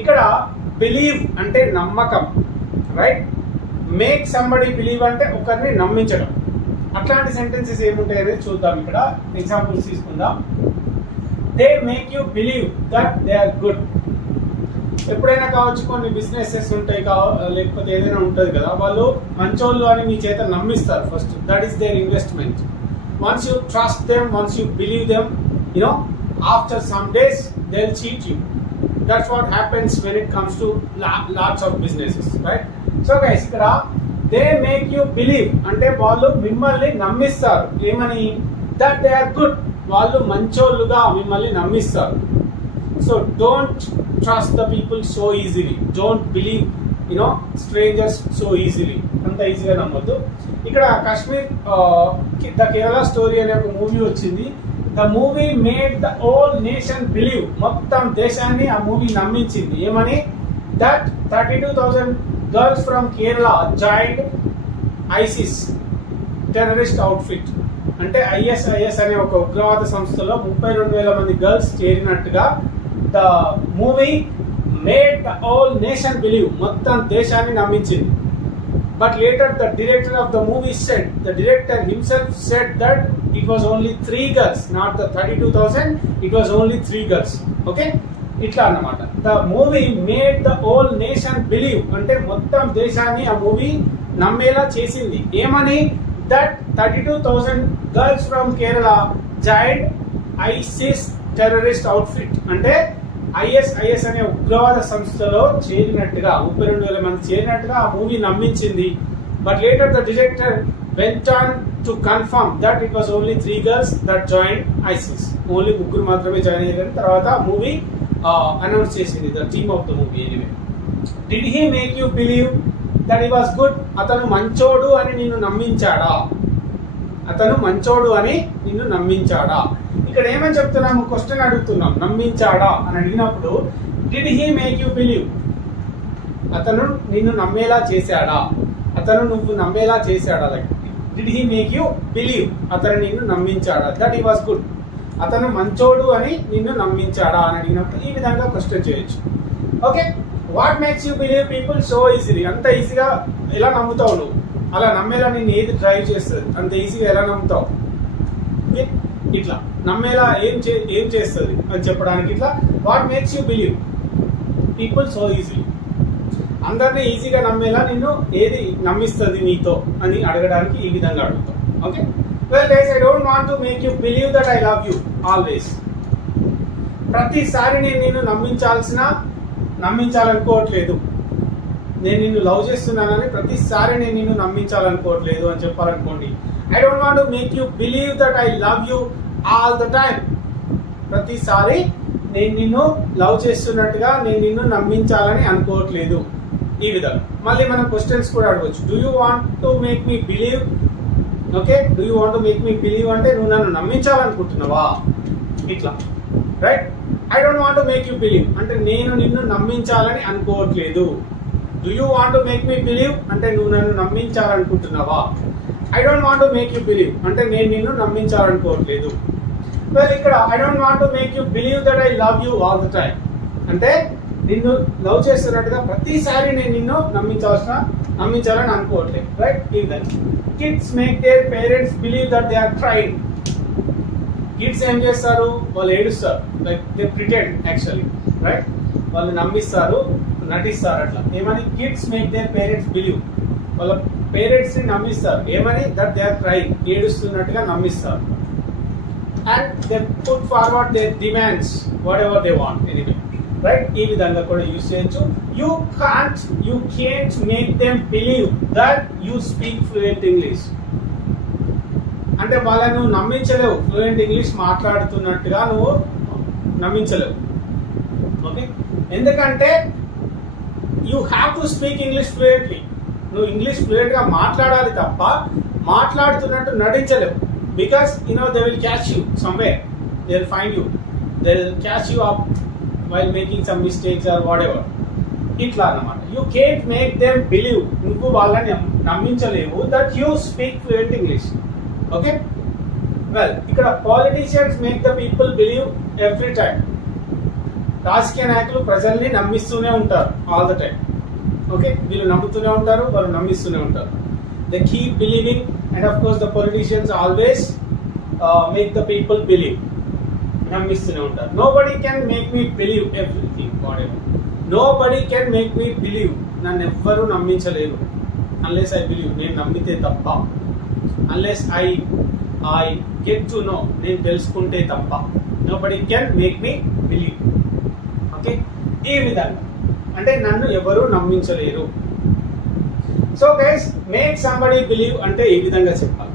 ఇక్కడ బిలీవ్ అంటే నమ్మకం రైట్ మేక్ సంబడి బిలీవ్ అంటే ఒకరిని నమ్మించడం. అట్లాంటి సెంటెన్సెస్ ఏముంటాయి అనేది చూద్దాం ఇక్కడ. ఎగ్జాంపుల్స్ తీసుకుందాం. They make you believe that they are good ఎప్పుడైనా కావచ్చు కొన్ని బిజినెసెస్ ఉంటాయి కా లేకపోతే ఏదైనా ఉంటుంది కదా వాళ్ళు మంచోళ్ళు అని మీ చేత నమ్మిస్తారు first that is there investment once you trust them once you believe them you know after some days they cheat you that's what happens when it comes to lots of businesses right so guys ఇక్కడ they make you believe అంటే వాళ్ళు మిమ్మల్ని నమ్మిస్తారు. ఏమని? That they are good వాళ్ళు మంచోళ్ళుగా మిమ్మల్ని నమ్మిస్తారు. So don't trust the people so easily don't believe you know strangers so easily అంత ఈజీగా నమ్మొద్దు. ఇక్కడ కాశ్మీర్ ద కేరళ స్టోరీ అనే ఒక మూవీ వచ్చింది. The movie made the whole nation believe మొత్తం దేశాన్ని ఆ మూవీ నమ్మించింది. ఏమని? That thirty two thousand girls from Kerala join ISIS terrorist outfit అంటే ఐఎస్ఐఎస్ అనే ఒక ఉగ్రవాద సంస్థలో ముప్పై రెండు వేల మంది girls చేరినట్టుగా the movie made the whole nation believe మొత్తం దేశాన్ని నమ్మించింది. But later the director of the movie set the director himself set that it was only three girls not the thirty two thousand it was only three girls okay ఇట్లా అన్నమాట. The movie made the whole nation believe అంటే మొత్తం దేశాన్ని ఆ movie నమ్మేలా చేసింది. ఏమని? That thirty two thousand girls from Kerala joined ISIS terrorist outfit అంటే ఐఎస్ఐఎస్ అనే ఉగ్రవాద సంస్థలో చేరినట్టుగా ముప్పై రెండు వేల మంది చేరినట్టుగా ఆ movie నమ్మించింది. But later the director went on to confirm that it was only three girls that join ISIS only ముగ్గురు మాత్రమే జాయిన్ అయ్యారు. తర్వాత మూవీ అనౌన్స్ చేసింది. The team of the movie anyway did he make you believe that he was good అతను మంచోడు అని నిన్ను నమ్మించాడా? అతను మంచోడు అని నిన్ను నమ్మించాడా? ఇక్కడ ఏమని చెప్తున్నాము? క్వశ్చన్ అడుగుతున్నాం. నమ్మించాడా? అని అడిగినప్పుడు did he make you believe అతను నిన్ను నమ్మేలా చేశాడా? అతను నువ్వు నమ్మేలా చేశాడా? Like did he make you believe అతను నిన్ను నమ్మించాడా? దట్ ఈ వాస్ గుడ్ అతను మంచోడు అని నిన్ను నమ్మించాడా? అని అడిగినప్పుడు ఈ విధంగా క్వశ్చన్ చేయొచ్చు. Okay what makes you believe people so easily అంత ఈజీగా ఎలా నమ్ముతావు నువ్వు? అలా నమ్మేలా నేను ఏది డ్రైవ్ చేస్తుంది? అంత ఈజీగా ఎలా నమ్ముతావు? ఇట్లా. నమ్మేలా ఏం చే ఏం చేస్తుంది అని చెప్పడానికి ఇట్లా. What makes you believe people so easy అందరినీ ఈజీగా నమ్మేలా నిన్ను ఏది నమ్మిస్తుంది నీతో అని అడగడానికి ఈ విధంగా అడుగుతాం. Okay well guys I don't want to make you believe that I love you always ప్రతిసారి నేను నిన్ను నమ్మించాల్సిన నమ్మించాలనుకోవట్లేదు. నేను నిన్ను లవ్ చేస్తున్నానని ప్రతిసారి నేను నిన్ను నమ్మించాలనుకోవట్లేదు అని చెప్పాలనుకోండి. I don't want make you believe that I love you all the time ప్రతిసారి నేను నిన్ను లవ్ చేస్తున్నట్టుగా నేను నిన్ను నమ్మించాలని అనుకోవట్లేదు ఈ విధంగా. మళ్ళీ మనం క్వశ్చన్స్ కూడా అడగవచ్చు do you want to make me believe okay do you want to make me believe అంటే నువ్వు నన్ను నమ్మించాలనుకుంటున్నావా? ఇట్లా. Right I don't want make you believe అంటే నేను నిన్ను నమ్మించాలని అనుకోవట్లేదు. Do you want make me believe అంటే నువ్వు నన్ను నమ్మించాలనుకుంటున్నావా? I don't want make you believe అంటే నేను నిన్ను నమ్మించాలనుకోవట్లేదు. వెల్ ఇక్కడ I don't want make you believe that I love you all the time అంటే నిన్ను లవ్ చేస్తున్నట్టుగా ప్రతిసారి నేను నిన్ను నమ్మించాల్సిన నమ్మించాలని అనుకోవట్లేదు. రైట్ ఈ విధంగా kids make their parents believe that they are train kids ఏం చేస్తారు? వాళ్ళు ఏడుస్తారు. Like they pretend actually right వాళ్ళు నమ్మిస్తారు నటిస్తారు అట్లా. ఏమని? Kids make their parents believe వాళ్ళ పేరెంట్స్ని నమ్మిస్తారు. ఏమని? దట్ దే ఆర్ ట్రైంగ్ ఏడుస్తున్నట్టుగా నమ్మిస్తారు. And they put forward they demands whatever they want anyway right ఈ విధంగా కూడా యూస్ చేయొచ్చు. You can't you can't make them believe that you speak fluent English అంటే వాళ్ళని నువ్వు నమ్మించలేవు. ఫ్లూయెంట్ ఇంగ్లీష్ మాట్లాడుతున్నట్టుగా నువ్వు నమ్మించలేవు. ఓకే ఎందుకంటే you have to speak English fluently నువ్వు ఇంగ్లీష్ ఫ్లూయెంట్గా మాట్లాడాలి తప్ప మాట్లాడుతున్నట్టు నటించలేవు. Because you know they will catch you somewhere they will find you they will catch you up while making some mistakes or whatever ఇట్లా అన్నమాట. You can't make them believe నువ్వు వాళ్ళని నమ్మించలేవు that you speak fluent English okay well ఇక్కడ politicians make the people believe every time రాజకీయ నాయకులు ప్రజల్ని నమ్మిస్తూనే ఉంటారు all the time okay వీళ్ళు నమ్ముతూనే ఉంటారు వాళ్ళు నమ్మిస్తూనే ఉంటారు. The key believing and of course the politicians always make the people believe నమ్మిస్తూనే ఉంటారు. Nobody can make me believe everything whatever nobody can make me believe నన్ను ఎవ్వరూ నమ్మించలేరు. అన్లెస్ ఐ బిలీవ్ నేను నమ్మితే తప్ప. Unless I I get to know నేను తెలుసుకుంటే తప్ప. Nobody can make me believe okay ఈ విధంగా. అంటే నన్ను ఎవరు నమ్మించలేరు. So guys make somebody believe అంటే ఈ విధంగా చెప్పాలి.